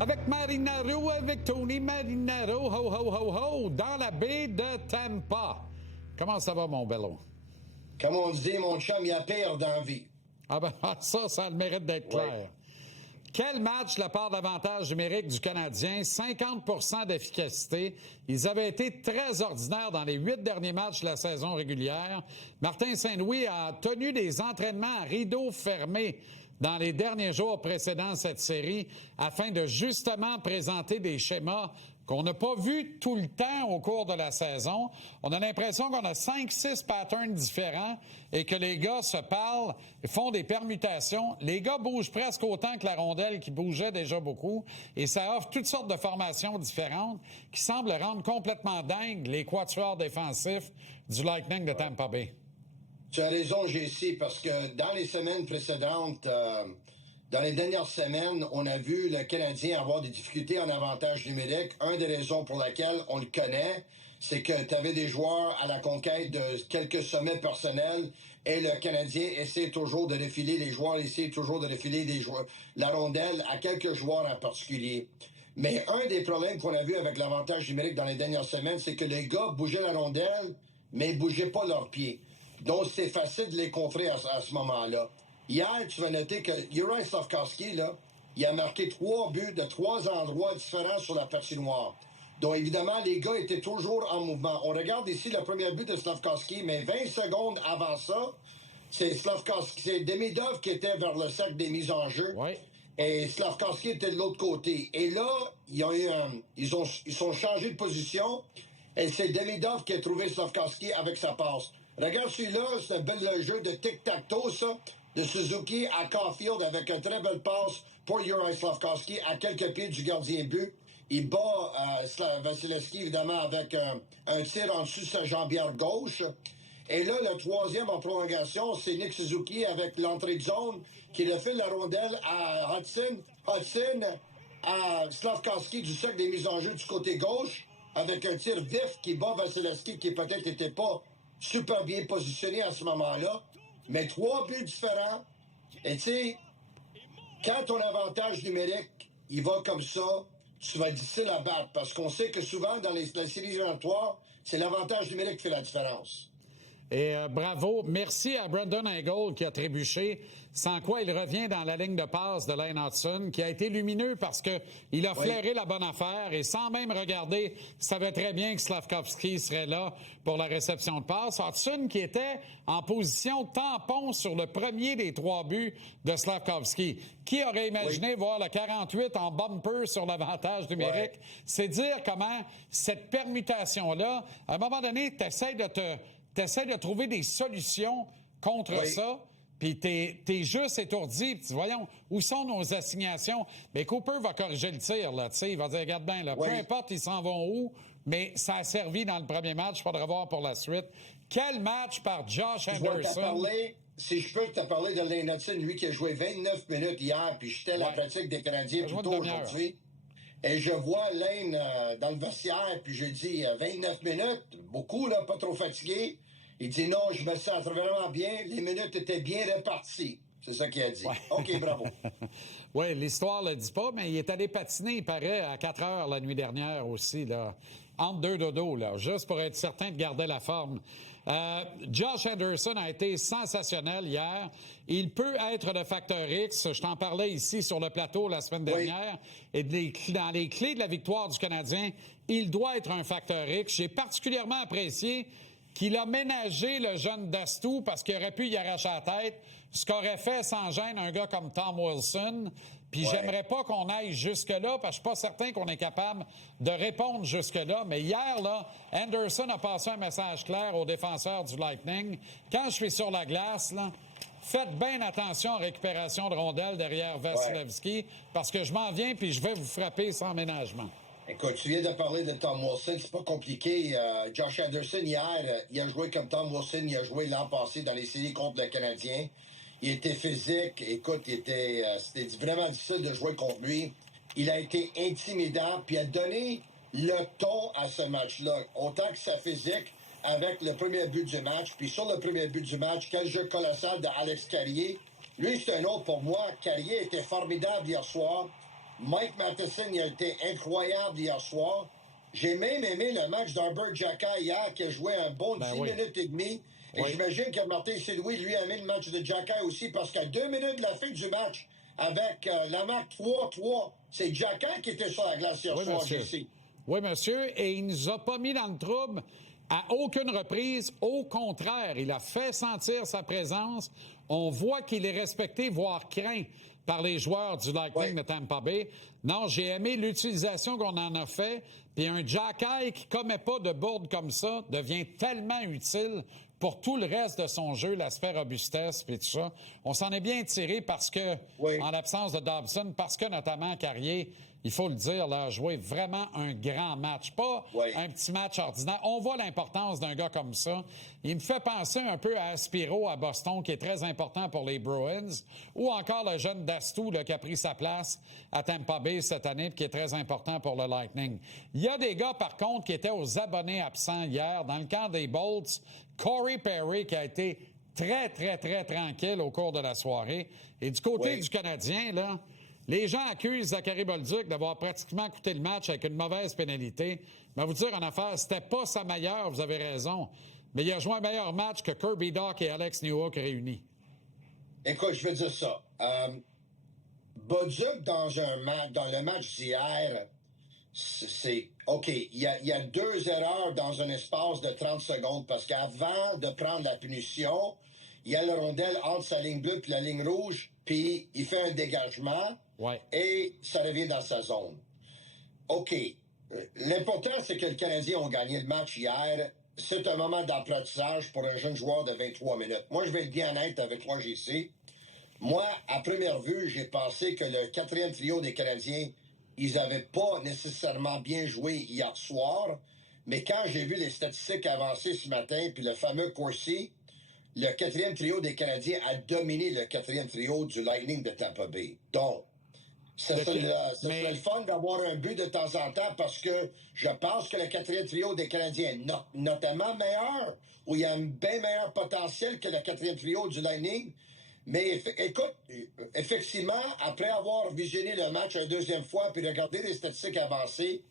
Avec Marinaro, avec Tony Marinaro, ho, ho, ho, ho, dans la baie de Tampa. Comment ça va, mon bello? Comme on dit, mon chum, il y a pire dans la vie. Ah ben, ça a le mérite d'être clair. Quel match de la part d'avantage numérique du Canadien? 50 d'efficacité. Ils avaient été très ordinaires dans les 8 derniers matchs de la saison régulière. Martin Saint-Louis a tenu des entraînements à rideau fermé dans les derniers jours précédant cette série afin de justement présenter des schémas qu'on n'a pas vus tout le temps au cours de la saison. On a l'impression qu'on a 5-6 patterns différents et que les gars se parlent, font des permutations. Les gars bougent presque autant que la rondelle qui bougeait déjà beaucoup et ça offre toutes sortes de formations différentes qui semblent rendre complètement dingue les quatuors défensifs du Lightning de Tampa Bay. Tu as raison, JC, parce que dans les semaines précédentes, dans les dernières semaines, on a vu le Canadien avoir des difficultés en avantage numérique. Une des raisons pour laquelle on le connaît, c'est que tu avais des joueurs à la conquête de quelques sommets personnels et le Canadien essaie toujours de refiler, les joueurs essaient toujours de refiler la rondelle à quelques joueurs en particulier. Mais un des problèmes qu'on a vu avec l'avantage numérique dans les dernières semaines, c'est que les gars bougeaient la rondelle, mais ils bougeaient pas leurs pieds. Donc, c'est facile de les contrer à ce moment-là. Hier, tu vas noter que Juraj Slafkovský, là, il a marqué 3 buts de 3 endroits différents sur la patinoire. Donc, évidemment, les gars étaient toujours en mouvement. On regarde ici le premier but de Slafkovský, mais 20 secondes avant ça, c'est Slafkovský, c'est Demidov qui était vers le cercle des mises en jeu. Ouais. Et Slafkovský était de l'autre côté. Et là, ils sont changés de position. Et c'est Demidov qui a trouvé Slafkovský avec sa passe. Regarde celui-là, c'est un bel jeu de tic-tac-toe, ça, de Suzuki à Caulfield avec une très belle passe pour Juraj Slafkovský à quelques pieds du gardien but. Il bat Vasilevskiy, évidemment, avec un tir en dessous de sa jambière gauche. Et là, le troisième en prolongation, c'est Nick Suzuki avec l'entrée de zone qui refile la rondelle à Hudson. Hudson à Slafkovský du cercle des mises en jeu du côté gauche avec un tir vif qui bat Vasilevskiy qui peut-être n'était pas super bien positionné à ce moment-là, mais 3 buts différents. Et tu sais, quand ton avantage numérique, il va comme ça, tu vas être difficile à battre, parce qu'on sait que souvent, dans la série éliminatoire, c'est l'avantage numérique qui fait la différence. Et bravo. Merci à Brandon Hagel qui a trébuché, sans quoi il revient dans la ligne de passe de Lane Hudson, qui a été lumineux parce que il a flairé la bonne affaire et sans même regarder, savait très bien que Slafkovský serait là pour la réception de passe. Hudson qui était en position tampon sur le premier des 3 buts de Slafkovský. Qui aurait imaginé voir le 48 en bumper sur l'avantage numérique? C'est dire comment cette permutation-là, à un moment donné, t'essaies de trouver des solutions contre ça, puis t'es juste étourdi. Puis voyons, où sont nos assignations? Mais Cooper va corriger le tir, là, tu sais, il va dire, regarde bien, là, peu importe ils s'en vont où, mais ça a servi dans le premier match, il faudra voir pour la suite. Quel match par Josh Anderson! Si je peux te parler de Lane Hudson, lui qui a joué 29 minutes hier, puis j'étais à la pratique des Canadiens plus tôt aujourd'hui. Et je vois Lane dans le vestiaire, puis je dis 29 minutes, beaucoup, là, pas trop fatigué. Il dit non, je me sens vraiment bien, les minutes étaient bien réparties. C'est ça qu'il a dit. OK, bravo. Oui, l'histoire le dit pas, mais il est allé patiner, il paraît, à 4 heures la nuit dernière aussi, là, entre 2 dodos, là, juste pour être certain de garder la forme. Josh Anderson a été sensationnel hier. Il peut être le facteur X. Je t'en parlais ici sur le plateau la semaine dernière. Et dans les clés de la victoire du Canadien, il doit être un facteur X. J'ai particulièrement apprécié qu'il a ménagé le jeune Dastou parce qu'il aurait pu y arracher la tête, ce qu'aurait fait sans gêne un gars comme Tom Wilson. Puis j'aimerais pas qu'on aille jusque-là, parce que je suis pas certain qu'on est capable de répondre jusque-là. Mais hier, là, Anderson a passé un message clair aux défenseurs du Lightning. Quand je suis sur la glace, là, faites bien attention en récupération de rondelles derrière Vasilevskiy, parce que je m'en viens puis je vais vous frapper sans ménagement. Écoute, tu viens de parler de Tom Wilson, c'est pas compliqué. Josh Anderson, hier, il a joué comme Tom Wilson, il a joué l'an passé dans les séries contre le Canadien. Il était physique, écoute, c'était vraiment difficile de jouer contre lui. Il a été intimidant, puis il a donné le ton à ce match-là, autant que sa physique, avec le premier but du match. Puis sur le premier but du match, quel jeu colossal de Alex Carrier. Lui, c'est un autre pour moi. Carrier était formidable hier soir. Mike Matheson, il a été incroyable hier soir. J'ai même aimé le match d'Arbor Xhekaj hier, qui a joué un bon 10 minutes et demie. Et j'imagine que Martin Saint-Louis, lui, a aimé le match de Xhekaj aussi, parce qu'à 2 minutes de la fin du match, avec la marque 3-3, c'est Xhekaj qui était sur la glace hier soir, JC. Oui, monsieur, et il ne nous a pas mis dans le trouble à aucune reprise. Au contraire, il a fait sentir sa présence. On voit qu'il est respecté, voire craint par les joueurs du Lightning de Tampa Bay. Non, j'ai aimé l'utilisation qu'on en a fait. Puis un Xhekaj qui commet pas de bourde comme ça devient tellement utile pour tout le reste de son jeu, l'aspect robustesse et tout ça. On s'en est bien tiré parce que, en l'absence de Dobson, parce que notamment Carrier, il faut le dire, là, a joué vraiment un grand match. Pas un petit match ordinaire. On voit l'importance d'un gars comme ça. Il me fait penser un peu à Aspiro à Boston, qui est très important pour les Bruins, ou encore le jeune Dastou là, qui a pris sa place à Tampa Bay cette année, qui est très important pour le Lightning. Il y a des gars, par contre, qui étaient aux abonnés absents hier. Dans le camp des Bolts, Corey Perry, qui a été très, très, très tranquille au cours de la soirée. Et du côté du Canadien, là, les gens accusent Zachary Bolduc d'avoir pratiquement coûté le match avec une mauvaise pénalité. Mais vous dire en affaire, c'était pas sa meilleure, vous avez raison. Mais il a joué un meilleur match que Kirby Dach et Alex Newhook réunis. Écoute, je vais dire ça. Bolduc, dans le match d'hier, c'est OK, il y a 2 erreurs dans un espace de 30 secondes parce qu'avant de prendre la punition, il y a le rondelle entre sa ligne bleue et la ligne rouge, puis il fait un dégagement et ça revient dans sa zone. OK. L'important, c'est que le Canadien ont gagné le match hier. C'est un moment d'apprentissage pour un jeune joueur de 23 minutes. Moi, je vais être bien honnête avec toi, JC. Moi, à première vue, j'ai pensé que le 4e trio des Canadiens, ils n'avaient pas nécessairement bien joué hier soir. Mais quand j'ai vu les statistiques avancées ce matin, puis le fameux Corsi, le 4e trio des Canadiens a dominé le 4e trio du Lightning de Tampa Bay. Donc, ce serait le fun d'avoir un but de temps en temps parce que je pense que le 4e trio des Canadiens est notamment meilleur, ou il y a un bien meilleur potentiel que le 4e trio du Lightning. Mais écoute, effectivement, après avoir visionné le match une deuxième fois puis regardé les statistiques avancées,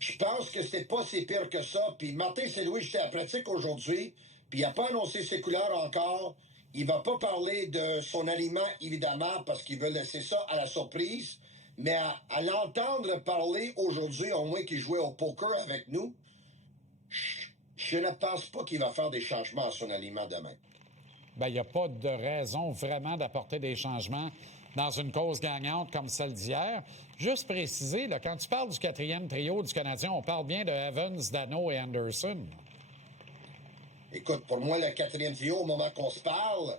je pense que c'est pas si pire que ça. Puis Martin Saint-Louis, j'étais à pratique aujourd'hui, puis il n'a pas annoncé ses couleurs encore. Il va pas parler de son aliment, évidemment, parce qu'il veut laisser ça à la surprise. Mais à l'entendre parler aujourd'hui, au moins qu'il jouait au poker avec nous, je ne pense pas qu'il va faire des changements à son aliment demain. Bien, il n'y a pas de raison vraiment d'apporter des changements dans une cause gagnante comme celle d'hier. Juste préciser, là, quand tu parles du 4e trio du Canadien, on parle bien de Evans, Danault et Anderson. Écoute, pour moi, le 4e trio, au moment qu'on se parle,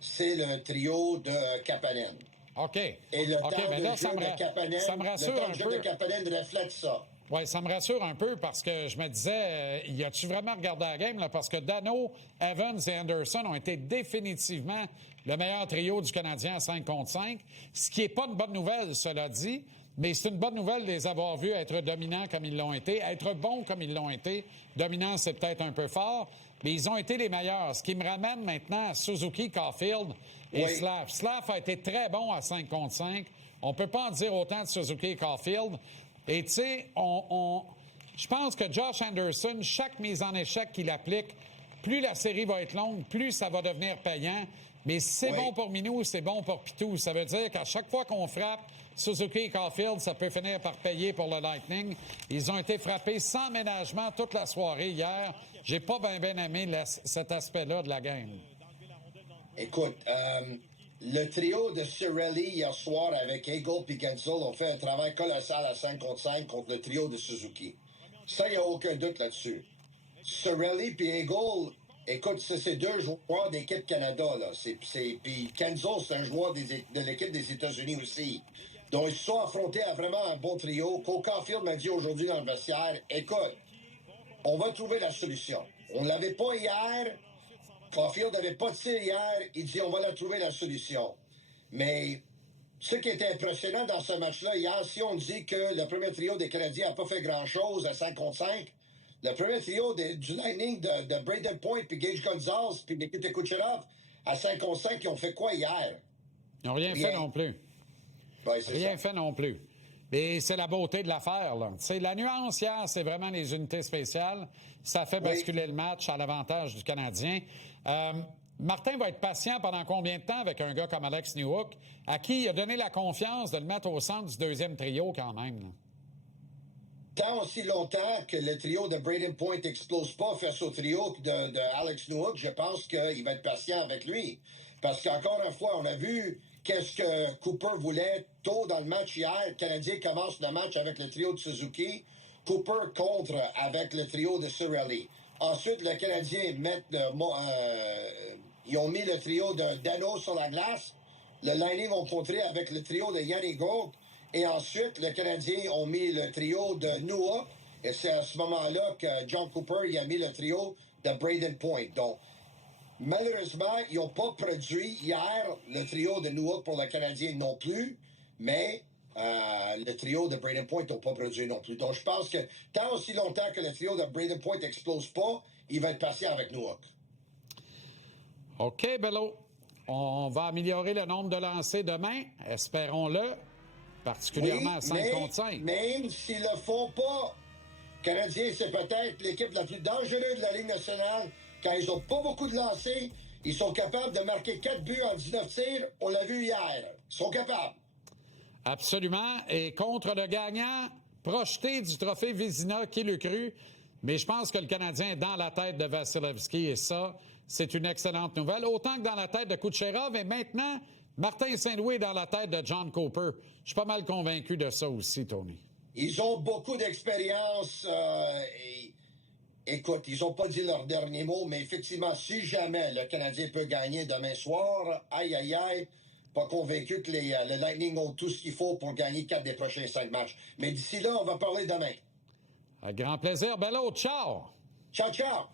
c'est le trio de Kapanen. OK. Et le temps de jeu de Kapanen, ça me rassure le temps de jeu de Kapanen reflète ça. Oui, ça me rassure un peu parce que je me disais, y a-tu vraiment regardé la game? Là? Parce que Danault, Evans et Anderson ont été définitivement le meilleur trio du Canadien à 5 contre 5, ce qui n'est pas une bonne nouvelle, cela dit, mais c'est une bonne nouvelle de les avoir vus être dominants comme ils l'ont été, être bons comme ils l'ont été. Dominants, c'est peut-être un peu fort, mais ils ont été les meilleurs. Ce qui me ramène maintenant à Suzuki, Caulfield et Slav. Slav a été très bon à 5 contre 5. On ne peut pas en dire autant de Suzuki et Caulfield. Et tu sais, je pense que Josh Anderson, chaque mise en échec qu'il applique, plus la série va être longue, plus ça va devenir payant. Mais si c'est bon pour Minou, c'est bon pour Pitou. Ça veut dire qu'à chaque fois qu'on frappe Suzuki et Caulfield, ça peut finir par payer pour le Lightning. Ils ont été frappés sans ménagement toute la soirée hier. J'ai pas bien aimé cet aspect-là de la game. Écoute, le trio de Cirelli hier soir avec Eagle et Gensel ont fait un travail colossal à 5 contre 5 contre le trio de Suzuki. Ça, il n'y a aucun doute là-dessus. Cirelli et Eagle, écoute, c'est 2 joueurs d'équipe Canada, là. Puis Gensel, c'est un joueur de l'équipe des États-Unis aussi. Donc, ils se sont affrontés à vraiment un bon trio. Cole Caulfield m'a dit aujourd'hui dans le vestiaire, écoute, on va trouver la solution. On ne l'avait pas hier. Caulfield n'avait pas de tir hier. Il dit, on va la trouver la solution. Mais ce qui était impressionnant dans ce match-là, hier, si on dit que le premier trio des Canadiens n'a pas fait grand-chose à 5 contre 5, le premier trio du Lightning de Braden Point, puis Gage Gonzalez, puis Nikita Kucherov, à 5 contre 5, ils ont fait quoi hier? Ils n'ont rien fait non plus. Ben, rien fait non plus. Et c'est la beauté de l'affaire, là. C'est la nuance hier, c'est vraiment les unités spéciales. Ça fait basculer le match à l'avantage du Canadien. Martin va être patient pendant combien de temps avec un gars comme Alex Newhook, à qui il a donné la confiance de le mettre au centre du deuxième trio quand même, là? Tant aussi longtemps que le trio de Braden Point n'explose pas face au trio de Alex Newhook, je pense qu'il va être patient avec lui. Parce qu'encore une fois, on a vu qu'est-ce que Cooper voulait tôt dans le match hier. Le Canadien commence le match avec le trio de Suzuki. Cooper contre avec le trio de Cirelli. Ensuite, le Canadien ils ont mis le trio de Dano sur la glace. Le lining ont contré avec le trio de Yanni Gourde. Et ensuite, le Canadien ont mis le trio de Newhook. Et c'est à ce moment-là que John Cooper il a mis le trio de Braden Point. Donc, malheureusement, ils n'ont pas produit hier le trio de Newhook pour le Canadien non plus. Mais le trio de Braden Point n'a pas produit non plus. Donc, je pense que tant aussi longtemps que le trio de Braden Point n'explose pas, il va être patient avec Newhook. OK, Bello. On va améliorer le nombre de lancers demain. Espérons-le. Particulièrement à 5 contre 5. Même s'ils ne le font pas, Canadien, c'est peut-être l'équipe la plus dangereuse de la Ligue nationale. Quand ils n'ont pas beaucoup de lancers, ils sont capables de marquer 4 buts en 19 tirs. On l'a vu hier. Ils sont capables. Absolument. Et contre le gagnant, projeté du trophée Vézina, qui le cru. Mais je pense que le Canadien est dans la tête de Vasilevski et ça, c'est une excellente nouvelle. Autant que dans la tête de Kucherov et maintenant, Martin Saint-Louis est dans la tête de John Cooper. Je suis pas mal convaincu de ça aussi, Tony. Ils ont beaucoup d'expérience. Écoute, ils n'ont pas dit leur dernier mot, mais effectivement, si jamais le Canadien peut gagner demain soir, aïe, aïe, aïe, pas convaincu que le Lightning ont tout ce qu'il faut pour gagner 4 des prochains 5 matchs. Mais d'ici là, on va parler demain. Un grand plaisir. Bello, ciao! Ciao, ciao!